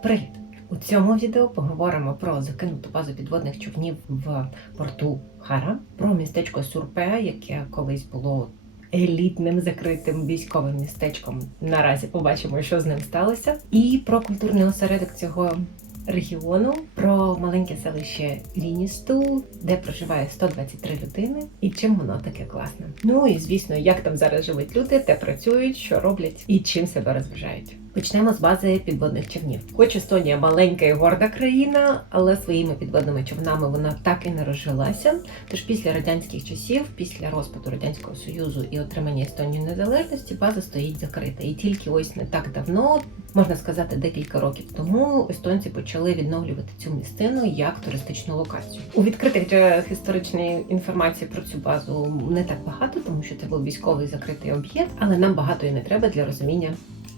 Привіт! У цьому відео поговоримо про закинуту базу підводних човнів в порту Хара, про містечко Сурпе, яке колись було елітним закритим військовим містечком. Наразі побачимо, що з ним сталося, і про культурний осередок цього. Регіону про маленьке селище Ліністу, де проживає 123 людини, і чим воно таке класне. Ну і звісно, як там зараз живуть люди, де працюють, що роблять і чим себе розважають. Почнемо з бази підводних човнів. Хоч Естонія маленька і горда країна, але своїми підводними човнами вона так і не розжилася. Тож після радянських часів, після розпаду радянського союзу і отримання Естонії незалежності, база стоїть закрита. І тільки ось не так давно, можна сказати, декілька років тому, естонці почали відновлювати цю місцину як туристичну локацію. У відкритих джерелах історичної інформації про цю базу не так багато, тому що це був військовий закритий об'єкт, але нам багато і не треба для розуміння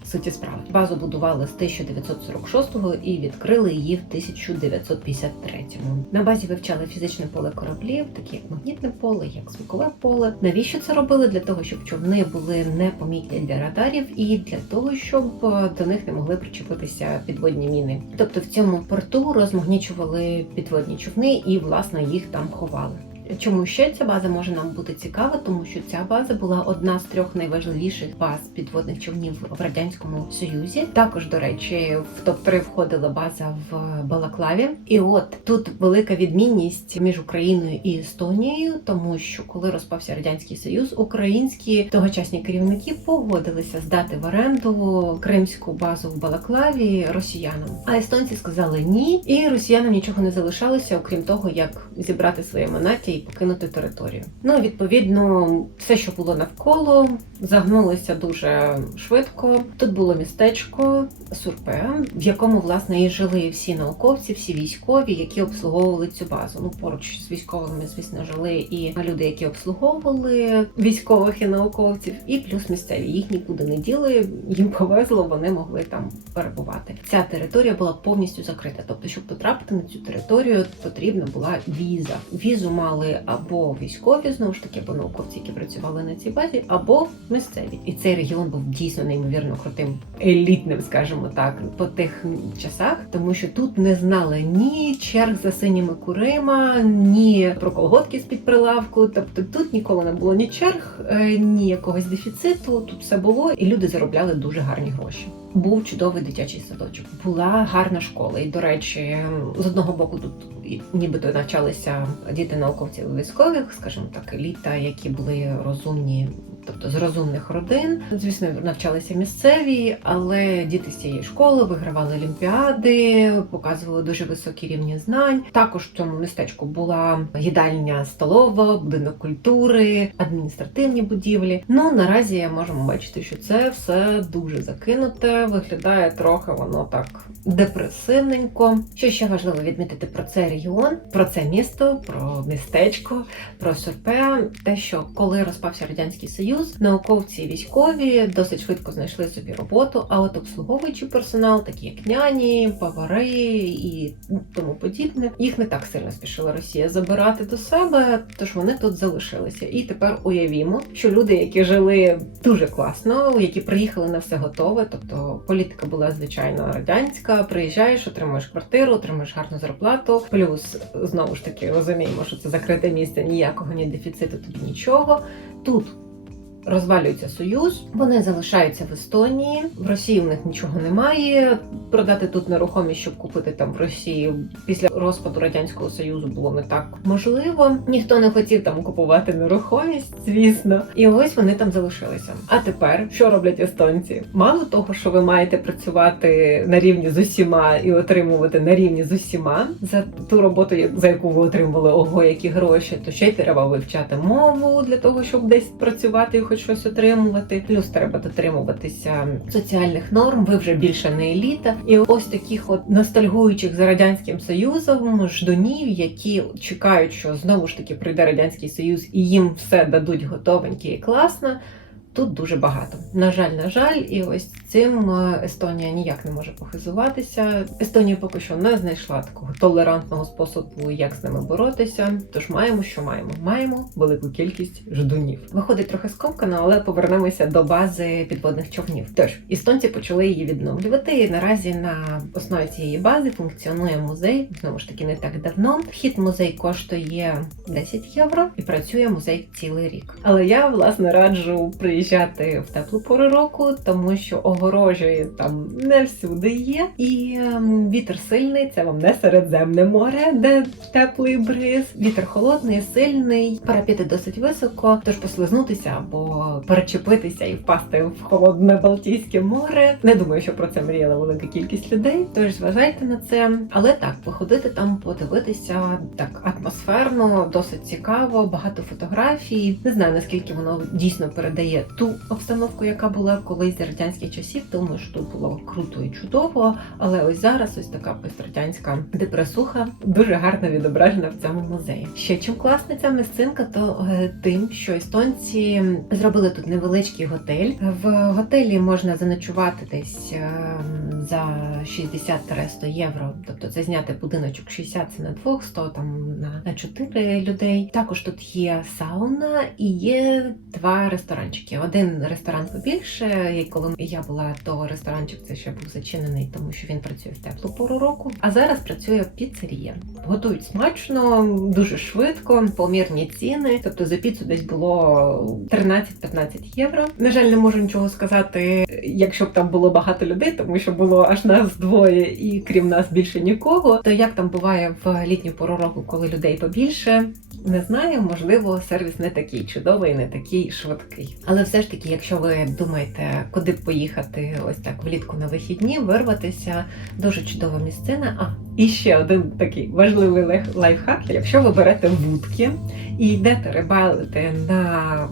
суті справи. Базу будували з 1946-го і відкрили її в 1953-му. На базі вивчали фізичне поле кораблів, такі як магнітне поле, як звукове поле. Навіщо це робили? Для того, щоб човни були непомітні для радарів, і для того, щоб е, до них не могли причепитися підводні міни. Тобто в цьому порту розмагнічували підводні човни і власне їх там ховали. Чому ще ця база може нам бути цікава? Тому що ця база була одна з трьох найважливіших баз підводних човнів в радянському союзі. Також, до речі, в топ 3 входила база в Балаклаві. І от тут велика відмінність між Україною і Естонією, тому що коли розпався радянський союз, українські тогочасні керівники погодилися здати в оренду кримську базу в Балаклаві росіянам. А естонці сказали ні, і росіянам нічого не залишалося, окрім того, як зібрати своє манаті і покинути територію. Ну відповідно, все, що було навколо, загнулося дуже швидко. Тут було містечко Сурпе, в якому власне і жили всі науковці, всі військові, які обслуговували цю базу. Ну поруч з військовими, звісно, жили і люди, які обслуговували військових і науковців, і плюс місцеві їх нікуди не діли. Їм повезло, вони могли там перебувати. Ця територія була повністю закрита. Тобто, щоб потрапити на цю територію, потрібна була віза. Візу мали або військові, знову ж таки, або науковці, які працювали на цій базі, або місцеві. І цей регіон був дійсно неймовірно крутим, елітним, скажімо так, по тих часах, тому що тут не знали ні черг за синіми курима, ні про колготки з під прилавку. Тобто тут ніколи не було ні черг, е, ні якогось дефіциту. Тут все було, і люди заробляли дуже гарні гроші. Був чудовий дитячий садочок, була гарна школа. І до речі, з одного боку тут нібито навчалися діти науковців і військових, скажімо так, еліта, які були розумні. Тобто з розумних родин, звісно, навчалися місцеві, але діти з цієї школи вигравали олімпіади, показували дуже високі рівні знань. Також в цьому містечку була їдальня столова, будинок культури, адміністративні будівлі. Ну наразі можемо бачити, що це все дуже закинуте. Виглядає трохи воно так депресивненько. Що ще важливо відмітити про цей регіон, про це місто, про містечко, про Сурпе, те, що коли розпався радянський союз, науковці і військові досить швидко знайшли собі роботу. А от обслуговуючий персонал, такі як няні, повари і тому подібне, їх не так сильно спішила Росія забирати до себе, тож вони тут залишилися. І тепер уявімо, що люди, які жили дуже класно, які приїхали на все готове, тобто політика була звичайно радянська. Приїжджаєш, отримуєш квартиру, отримуєш гарну зарплату. Плюс знову ж таки розуміємо, що це закрите місце, ніякого ні дефіциту, тобі нічого. Тут розвалюється союз, вони залишаються в Естонії. В Росії в них нічого немає. Продати тут нерухомість, щоб купити там в Росії після розпаду радянського союзу було не так можливо. Ніхто не хотів там купувати нерухомість, звісно. І ось вони там залишилися. А тепер що роблять естонці? Мало того, що ви маєте працювати на рівні з усіма і отримувати на рівні з усіма за ту роботу, за яку ви отримували ого, які гроші, то ще й треба вивчати мову для того, щоб десь працювати і хоч щось отримувати. Плюс треба дотримуватися соціальних норм. Ви вже більше не еліта. І ось таких от ностальгуючих за радянським союзом ждунів, які чекають, що знову ж таки прийде радянський союз і їм все дадуть готовеньке і класно. Тут дуже багато. На жаль, на жаль, і ось цим е, Естонія ніяк не може похизуватися. Естонія поки що не знайшла такого толерантного способу, як з ними боротися. Тож маємо, що маємо. Маємо велику кількість ждунів. Виходить трохи скомкано, але повернемося до бази підводних човнів. Тож естонці почали її відновлювати. І наразі на основі цієї бази функціонує музей. Знову ж таки, не так давно. Вхід музей коштує 10 євро і працює музей цілий рік. Але я власне раджу приїжджати в теплу пору року, тому що огорожі там не всюди є, і ем, вітер сильний. Це вам не Середземне море, де теплий бриз. Вітер холодний, сильний. Парапіти досить високо, тож послизнутися або перечепитися і впасти в холодне Балтійське море. Не думаю, що про це мріяла велика кількість людей. Тож зважайте на це. Але так, походити там, подивитися так атмосферно, досить цікаво, багато фотографій. Не знаю наскільки воно дійсно передає ту обстановку, яка була колись за радянських часів. Думаю, що тут було круто і чудово. Але ось зараз ось така пострадянська депресуха дуже гарно відображена в цьому музеї. Ще чим класна ця місцинка, то е, тим, що естонці зробили тут невеличкий готель. В готелі можна заночувати десь е, за 60-100 євро. Тобто це зняти будиночок 60 це на двох, 100 там на 4 людей. Також тут є сауна і є два ресторанчики. Один ресторан побільше. І коли я була, то ресторанчик це ще був зачинений, тому що він працює в теплу пору року. А зараз працює піцерія. Готують смачно, дуже швидко, помірні ціни. Тобто за піцу десь було 13-15 євро. На жаль, не можу нічого сказати, якщо б там було багато людей, тому що було аж нас двоє, і крім нас більше нікого. То як там буває в літню пору року, коли людей побільше, не знаю, можливо, сервіс не такий чудовий, не такий швидкий. Але все ж таки, якщо ви думаєте, куди поїхати ось так влітку на вихідні, вирватися, дуже чудова місцина. А і ще один такий важливий лайфхак. Якщо ви берете вудки і йдете рибалити на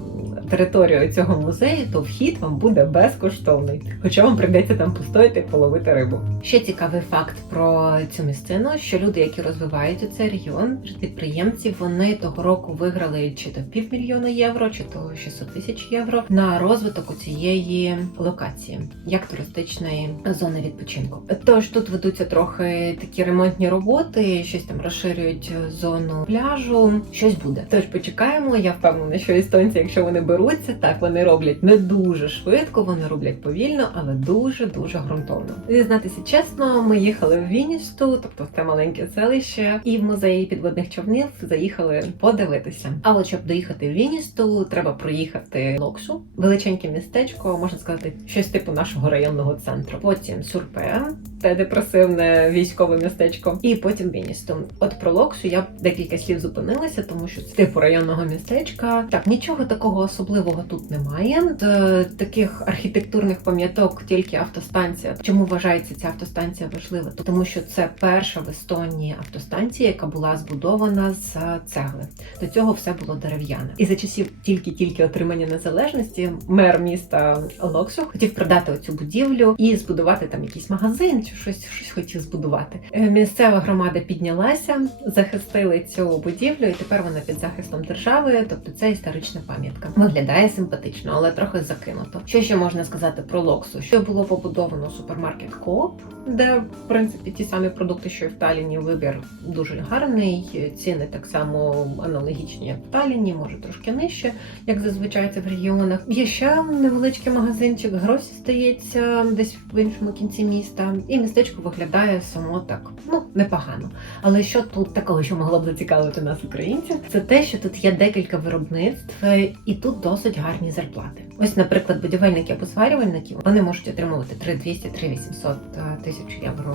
територію цього музею, то вхід вам буде безкоштовний, хоча вам прийдеться там постояти і половити рибу. Ще цікавий факт про цю місцину, що люди, які розвивають цей регіон, підприємці, вони того року виграли чи то півмільйона євро, чи то 600 тисяч євро на розвиток у цієї локації, як туристичної зони відпочинку. Тож тут ведуться трохи такі ремонтні роботи, щось там розширюють зону пляжу. Щось буде. Тож почекаємо. Я впевнена, що естонці, якщо вони беруться, так вони роблять не дуже швидко, вони роблять повільно, але дуже дуже ґрунтовно. Зізнатися чесно, ми їхали в Віністу, тобто в це маленьке селище, і в музеї підводних човнів заїхали подивитися. А от щоб доїхати в Віністу, треба проїхати Локсу, величеньке містечко, можна сказати, щось типу нашого районного центру. Потім Сурпе, те депресивне військове містечко, і потім Віністу. От про Локсу я декілька слів зупинилася, тому що це типу районного містечка. Так, нічого такого особливого тут немає. Т- Таких архітектурних пам'яток тільки автостанція. Чому вважається ця автостанція важлива? Тому що це перша в Естонії автостанція, яка була збудована з цегли. До цього все було дерев'яне. І за часів тільки-тільки отримання незалежності мер міста Локсу хотів продати оцю будівлю і збудувати там якийсь магазин чи щось, щось хотів збудувати. Е, Місцева громада піднялася, захистили цю будівлю, і тепер вона під захистом держави. Тобто це історична пам'ятка. Виглядає симпатично, але трохи закинуто. Що ще можна сказати про Локсу? Що було побудовано супермаркет Коop, де в принципі ті самі продукти, що і в Таліні, вибір дуже гарний. Ціни так само аналогічні, як в Таліні, може трошки нижче, як зазвичай це в регіонах. Є ще невеличкий магазинчик, Гросі стається десь в іншому кінці міста, і містечко виглядає само так, ну непогано. Але що тут такого, що могло б зацікавити нас, українців, це те, що тут є декілька виробництв, і тут досить гарні зарплати. Ось, наприклад, будівельники або зварювальники вони можуть отримувати 3200 3800 тисяч євро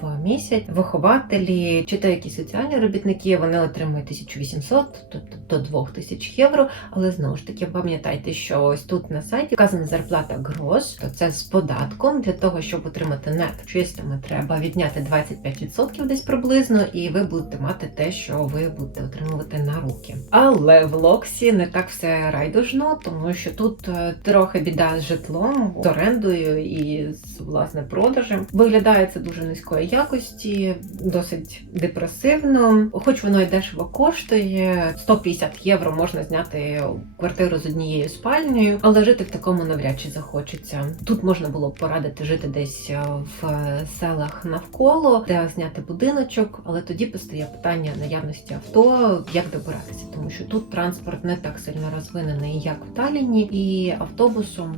в місяць. Вихователі чи то якісь соціальні робітники вони отримують 1800 тобто до 2000 євро. Але знову ж таки пам'ятайте, що ось тут на сайті вказана зарплата гроз, то це з податком для того, щоб отримати нет чистими, треба відняти 25% десь приблизно, і ви будете мати те, що ви будете отримувати на руки. Але в Локсі не так все райдужно, тому що тут е, трохи біда з житлом, з орендою і з власне продажем. Виглядає це дуже низької якості. досить депресивно. Хоч воно і дешево коштує, 150 євро можна зняти квартиру з однією спальнею, але жити в такому навряд чи захочеться. Тут можна було б порадити жити десь е, в селах навколо, де зняти будиночок, але тоді постає питання наявності авто, як добиратися, тому що тут транспорт не так сильно розвинений, як в Талліні, і автобусом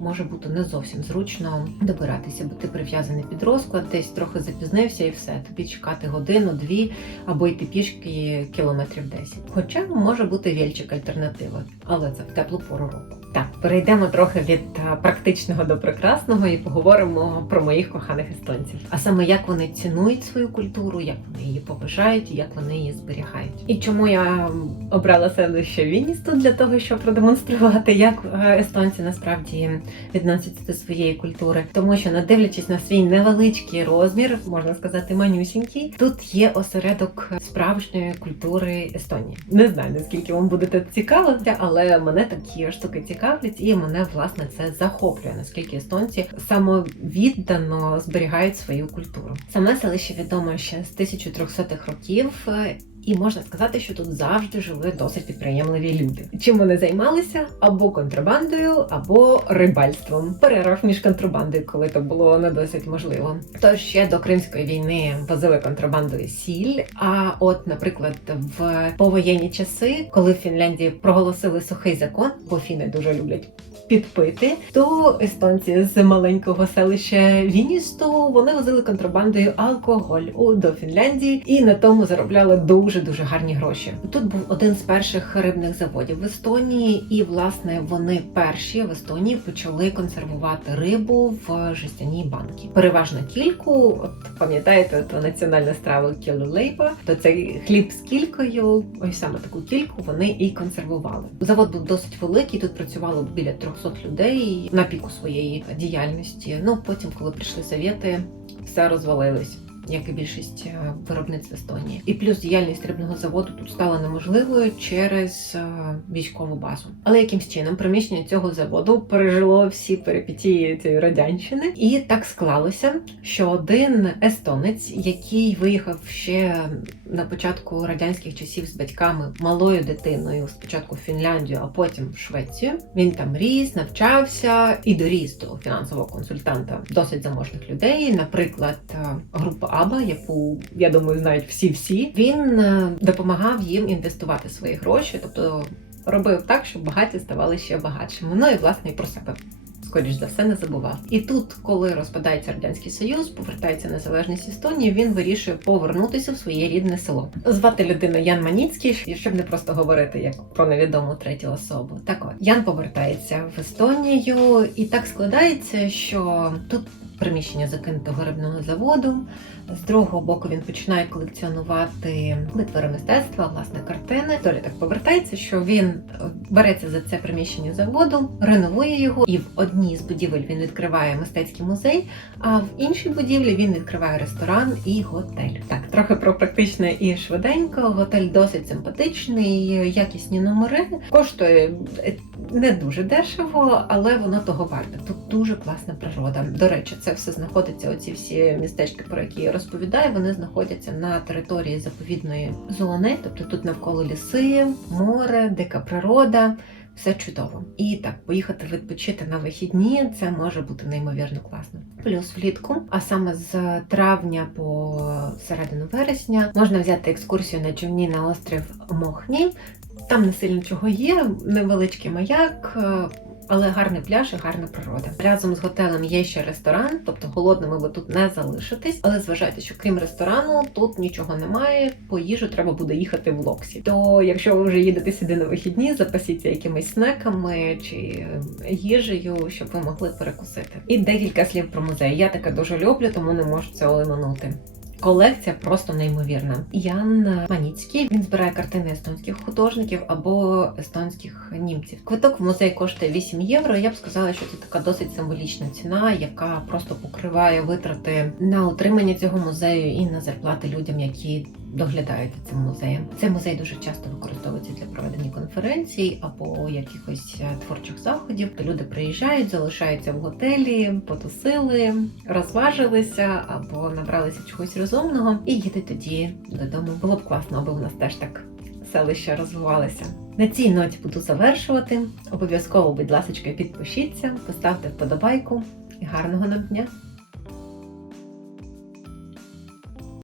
може бути не зовсім зручно добиратися, бо ти прив'язаний під розклад, десь трохи запізнився і все. Тобі чекати годину, дві або йти пішки кілометрів 10. Хоча може бути вільчик альтернатива, але це в теплу пору року. Так, перейдемо трохи від е, практичного до прекрасного і поговоримо про моїх коханих естонців. А саме як вони цінують свою культуру, як вони її поважають, як вони її зберігають. І чому я обрала селище Вінністу для того, щоб продемонструвати, як е, естонці насправді відносяться до своєї культури, тому що, не дивлячись на свій невеличкий розмір, можна сказати, манюсінький, тут є осередок справжньої культури Естонії. Не знаю наскільки вам буде це цікаво, але мене такі штуки цікавлять, і мене власне це захоплює. Наскільки естонці самовіддано зберігають свою культуру. Саме селище відомо ще з 1300-х років. І можна сказати, що тут завжди жили досить підприємливі люди. Чим вони займалися? Або контрабандою, або рибальством. Перерив між контрабандою, коли то було не досить можливо. Тож ще до Кримської війни возили контрабандою сіль. А от, наприклад, в повоєнні часи, коли в Фінляндії проголосили сухий закон, бо фіни дуже люблять. Підпити, то естонці з маленького селища Віністу вони возили контрабандою алкоголь у до Фінляндії і на тому заробляли дуже дуже гарні гроші. Тут був один з перших рибних заводів в Естонії, і власне вони перші в Естонії почали консервувати рибу в жестяній банки. Переважно кільку. От пам'ятаєте, то національна страва кілелейпа, то цей хліб з кількою, ось саме таку кільку вони і консервували. Завод був досить великий. Тут працювало біля 300 людей на піку своєї діяльності. Ну потім, коли прийшли совєти, все розвалилось. Як і більшість е, виробництв Естонії, і плюс діяльність рибного заводу тут стала неможливою через е, військову базу. Але якимсь чином приміщення цього заводу пережило всі перипетії цієї радянщини, і так склалося, що один естонець, який виїхав ще на початку радянських часів з батьками малою дитиною, спочатку в Фінляндію, а потім в Швецію. Він там ріс, навчався і доріс до фінансового консультанта досить заможних людей. Наприклад, е, група Аба, яку я думаю знають всі-всі. Він е, допомагав їм інвестувати свої гроші, тобто робив так, щоб багаті ставали ще багатшими. Ну і власне і про себе. Скоріш за все не забував. І тут, коли розпадається радянський союз, повертається незалежність Естонії, він вирішує повернутися в своє рідне село. Звати людину Ян Маніцький, щоб не просто говорити як про невідому третю особу. Так от Ян повертається в Естонію, і так складається, що тут приміщення закинутого рибного заводу. З другого боку він починає колекціонувати витвори мистецтва, власне, картини. Доля так повертається, що він е, береться за це приміщення заводу, реновує його, і в одній з будівель він відкриває мистецький музей, а в іншій будівлі він відкриває ресторан і готель. Так, трохи про практичне і швиденько. Готель досить симпатичний, якісні номери. Коштує е, не дуже дешево, але воно того варте. Тут дуже класна природа. До речі, це все знаходиться. Оці всі містечки, про які я розповідаю, вони знаходяться на території заповідної зони, тобто тут навколо ліси, море, дика природа. Все чудово. І так, поїхати відпочити на вихідні це може бути неймовірно класно. Плюс влітку, а саме з травня по середину вересня, можна взяти екскурсію на човні на острів Мохні. Там не сильно чого є, невеличкий маяк. Але гарний пляж і гарна природа. Разом з готелем є ще ресторан, тобто голодними ви тут не залишитесь. Але зважайте, що крім ресторану тут нічого немає. По їжу треба буде їхати в локсі. То якщо ви вже їдете сюди на вихідні, запасіться якимись снеками чи е, їжею, щоб ви могли перекусити. І декілька слів про музей. Я таке дуже люблю, тому не можу це оминути. Колекція просто неймовірна. Ян Маніцький він збирає картини естонських художників або естонських німців. Квиток в музей коштує 8 євро. Я б сказала, що це така досить символічна ціна, яка просто покриває витрати на утримання цього музею і на зарплати людям, які доглядаєте цим музеєм. Цей музей дуже часто використовується для проведення конференцій або якихось е, творчих заходів. Люди приїжджають, залишаються в готелі, потусили, розважилися або набралися чогось розумного і їдуть тоді додому. Було б класно, аби у нас теж так селище розвивалося. На цій ноті буду завершувати. Обов'язково, будь ласка, підпишіться, поставте вподобайку і гарного нам дня!